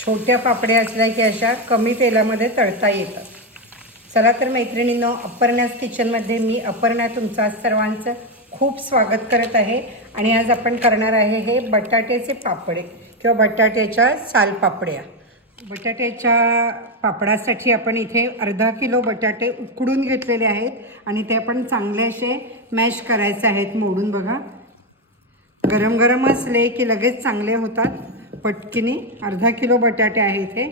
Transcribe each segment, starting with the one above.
छोट्या पापड्या असल्या की अशा कमी तेलामध्ये तळता येतात. चला तर मैत्रिणींनो अपर्णास किचनमध्ये मी अपर्णा तुमचा सर्वांचं खूप स्वागत करत आहे. आणि आज आपण करणार आहे हे बटाट्याचे पापडे किंवा बटाट्याच्या सालपापड्या बटाट्याच्या पापडासाठी आपण इथे अर्धा किलो बटाटे उकडून घेतलेले आहेत आणि ते आपण चांगले असे मॅश करायचे आहेत मोडून बघा. गरम गरम असले की लगेच चांगले होतात. पटकिनी अर्धा किलो बटाटे आहे इथे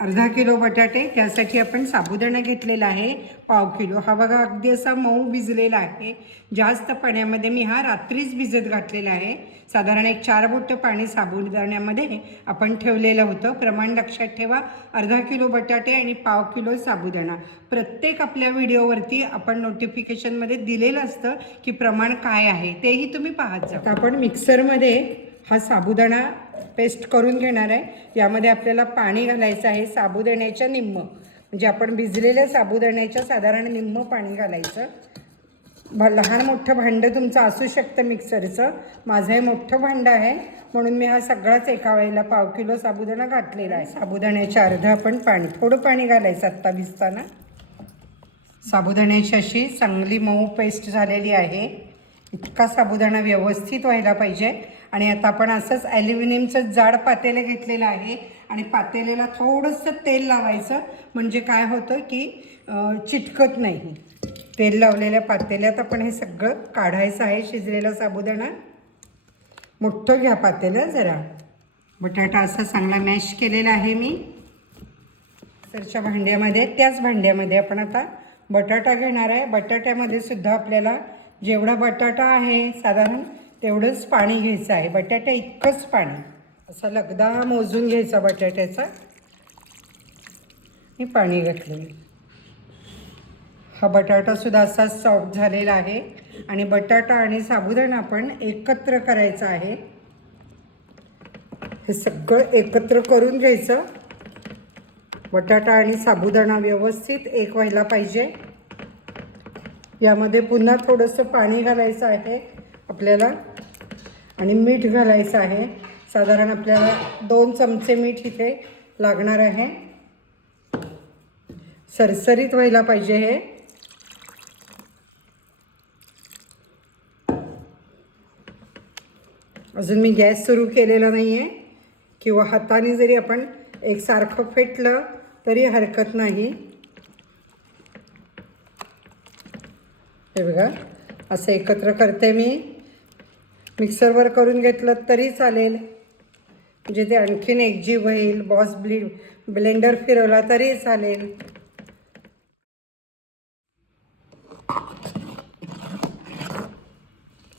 अर्धा किलो बटाटे त्यासाठी आपण साबुदाणा घेतलेला आहे पाव किलो. हा बघा अगदी असा मऊ भिजलेला आहे. जास्त पाण्यामध्ये मी हा रात्रीच भिजत घातलेला आहे. साधारण एक चार बोटं पाणी साबुदाण्यामध्ये आपण ठेवलेलं होतं. प्रमाण लक्षात ठेवा अर्धा किलो बटाटे आणि पाव किलो साबुदाणा. प्रत्येक आपल्या व्हिडिओवरती आपण नोटिफिकेशनमध्ये दिलेलं असतं की प्रमाण काय आहे तेही तुम्ही पाहत जा. आपण मिक्सरमध्ये हा साबुदाणा पेस्ट करून घेणार आहे. यामध्ये आपल्याला पाणी घालायचं आहे साबुदाण्याच्या निम्म. म्हणजे आपण भिजलेल्या साबुदाण्याच्या साधारण निम्म पाणी घालायचं. भ- लहान मोठं भांडं तुमचं असू शकतं मिक्सरचं. माझं हे मोठं भांडं आहे. म्हणून मी हा सगळाच एका वेळेला पाव किलो साबुदाणा घातलेला आहे. साबुदाण्याच्या अर्धं आपण पाणी थोडं पाणी घालायचं आत्ता भिजताना. साबुदाण्याची अशी चांगली मऊ पेस्ट झालेली आहे. इतका साबुदाणा व्यवस्थित व्हायला पाहिजे. आणि आता आपण असंच ॲल्युमिनियमचं जाड पातेलं घेतलेलं आहे. आणि पातेल्याला थोडंसं तेल लावायचं. म्हणजे काय होतं की चिटकत नाही. तेल लावलेल्या पातेल्यात आपण हे सगळं काढायचं आहे. शिजलेला साबुदाणा. मोठं घ्या पातेलं जरा. बटाटा असा चांगला मॅश केलेला आहे मी. सरच्या भांड्यामध्ये त्याच भांड्यामध्ये आपण आता बटाटा घेणार आहे. बटाट्यामध्ये सुद्धा आपल्याला जेवढा बटाटा आहे साधारण तेवढंच पाणी घ्यायचं आहे. बटाट्या इतकंच पाणी. असा लगदा मोजून घ्यायचा बटाट्याचा. मी पाणी घातलं हा बटाटासुद्धा असा सॉफ्ट झालेला आहे. आणि बटाटा आणि साबुदाणा आपण एकत्र करायचा आहे. हे सगळं एकत्र करून घ्यायचं. बटाटा आणि साबुदाणा व्यवस्थित एक व्हायला पाहिजे. यामध्ये पुन्हा थोडंसं पाणी घालायचं आहे. आपल्याला आणि मीठ घालायचं आहे. साधारण आपल्याला दोन चमचे मीठ इथे लागणार आहे. सरसरीत व्हायला पाहिजे हे. अजून मी गॅस सुरू केलेला नाही आहे किंवा हाताने जरी आपण एकसारखं फेटलं तरी हरकत नाही. हे बघा असं एकत्र करते मी. मिक्सरवर करून घेतलं तरी चालेल. म्हणजे ते आणखीन एकजीव होईल बॉस ब्ली ब्लेंडर फिरवला तरी चालेल.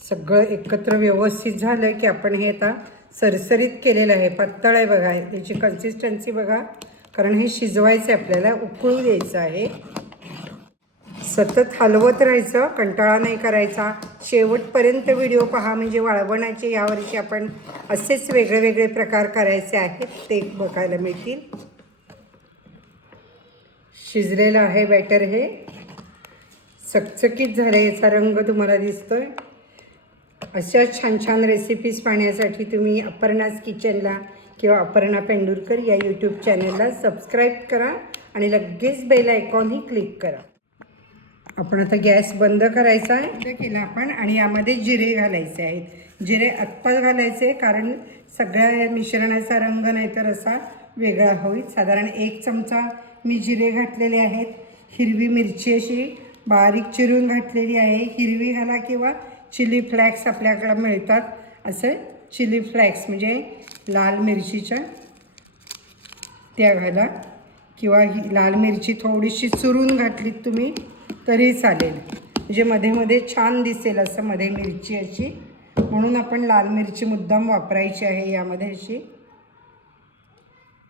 सगळं एकत्र व्यवस्थित झालं की आपण हे आता सरसरीत केलेलं आहे. पातळ आहे बघा त्याची कन्सिस्टन्सी बघा. कारण हे शिजवायचं आहे आपल्याला उकळू द्यायचं आहे. सतत हलवत राहायचं कंटाळा नाही करायचा. शेवटपर्यंत व्हिडिओ पहा म्हणजे वाळवणाचे यावर्षी आपण असेच वेगळे वेगळे प्रकार करायचे आहेत ते बघायला मिळतील. शिजलेलं आहे बॅटर हे. चकचकीत झालं याचा रंग तुम्हाला दिसतोय. अशा छान छान रेसिपीज पाहण्यासाठी तुम्ही अपर्णाज किचनला किंवा अपर्णा पेंडुरकर या यूट्यूब चॅनलला सबस्क्राईब करा आणि लगेच बेल आयकॉनही क्लिक करा. आपण आता गॅस बंद करायचा आहे. बंद केला आपण आणि यामध्ये जिरे घालायचे आहेत. जिरे आत्ताच घालायचे कारण सगळ्या मिश्रणाचा रंग नाहीतर असा वेगळा होईल. साधारण एक चमचा मी जिरे घातलेले आहेत. हिरवी मिरची अशी बारीक चिरून घातलेली आहे. हिरवी घाला किंवा चिली फ्लॅक्स आपल्याकडे मिळतात. असं चिली फ्लॅक्स म्हणजे लाल मिरचीच्या त्या घाला. किंवा ही लाल मिरची थोडीशी चुरून घातलीत तुम्ही तरी चालेल. म्हणजे मध्ये मध्ये छान दिसेल असं मध्ये मिरची अशी. म्हणून आपण लाल मिरची मुद्दाम वापरायची आहे यामध्ये अशी.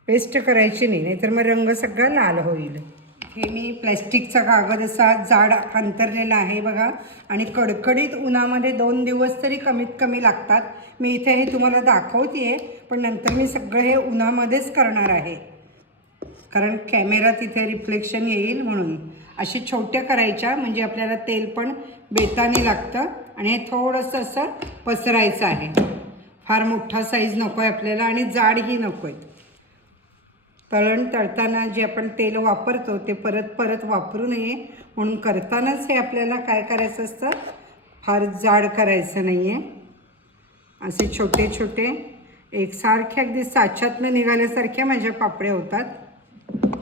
पेस्ट करायची नाही नाहीतर मग रंग सगळा लाल होईल. हे मी प्लॅस्टिकचा कागद असा जाड अंतरलेला आहे बघा. आणि कडकडीत उन्हामध्ये दोन दिवस तरी कमीत कमी लागतात. मी इथे हे तुम्हाला दाखवते पण नंतर मी सगळं हे उन्हामध्येच करणार आहे. कारण कॅमेरा तिथे रिफ्लेक्शन येईल म्हणून. अशी छोट्या करायच्या म्हणजे आपल्याला तेल पण बेताने लागतं. आणि हे थोडंसं असं पसरायचं आहे. फार मोठा साईज नको आहे आपल्याला आणि जाडही नको आहेत तळण तळताना जे आपण तेल वापरतो ते परत परत वापरू नये. म्हणून करतानाच हे आपल्याला काय करायचं असतं? फार जाड करायचं नाही आहे असे छोटे छोटे एकसारखे अगदी साच्यातनं निघाल्यासारख्या माझ्या पापड्या होतात.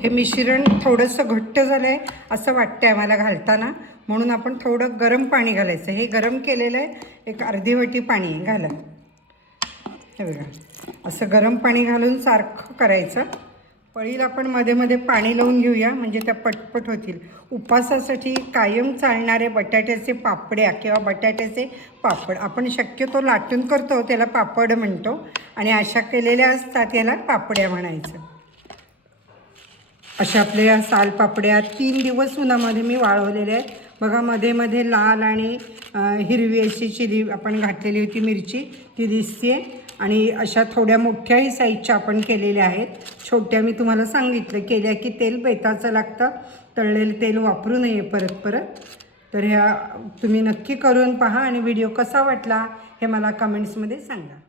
हे मिश्रण थोडंसं घट्ट झालं आहे असं वाटतं आहे मला घालताना. म्हणून आपण थोडं गरम पाणी घालायचं. हे गरम केलेलं आहे एक अर्धी वाटी पाणी आहे, घाला. हे बघा. असं गरम पाणी घालून सारखं करायचं. पळीला आपण मध्ये मध्ये पाणी लावून घेऊया म्हणजे त्या पटपट होतील. उपासासाठी कायम चालणारे बटाट्याचे पापड्या किंवा बटाट्याचे पापड. आपण शक्यतो लाटून करतो त्याला पापड म्हणतो. आणि अशा केलेल्या असतात याला पापड्या म्हणायचं. अशा आपल्या सालपापड्या तीन दिवस उन्हामध्ये मी वाळवलेल्या आहेत. बघा मध्ये मध्ये लाल आणि हिरवी अशी चिली आपण घातलेली होती मिरची ती दिसते आणि अशा थोड्या मोठ्याही साईजच्या आपण केलेल्या आहेत. छोट्या मी तुम्हाला सांगितलं केल्या की तेल बेताचं लागतं. तळलेलं तेल वापरू नये परत परत. तर ह्या तुम्ही नक्की करून पहा आणि व्हिडिओ कसा वाटला हे मला कमेंट्समध्ये सांगा.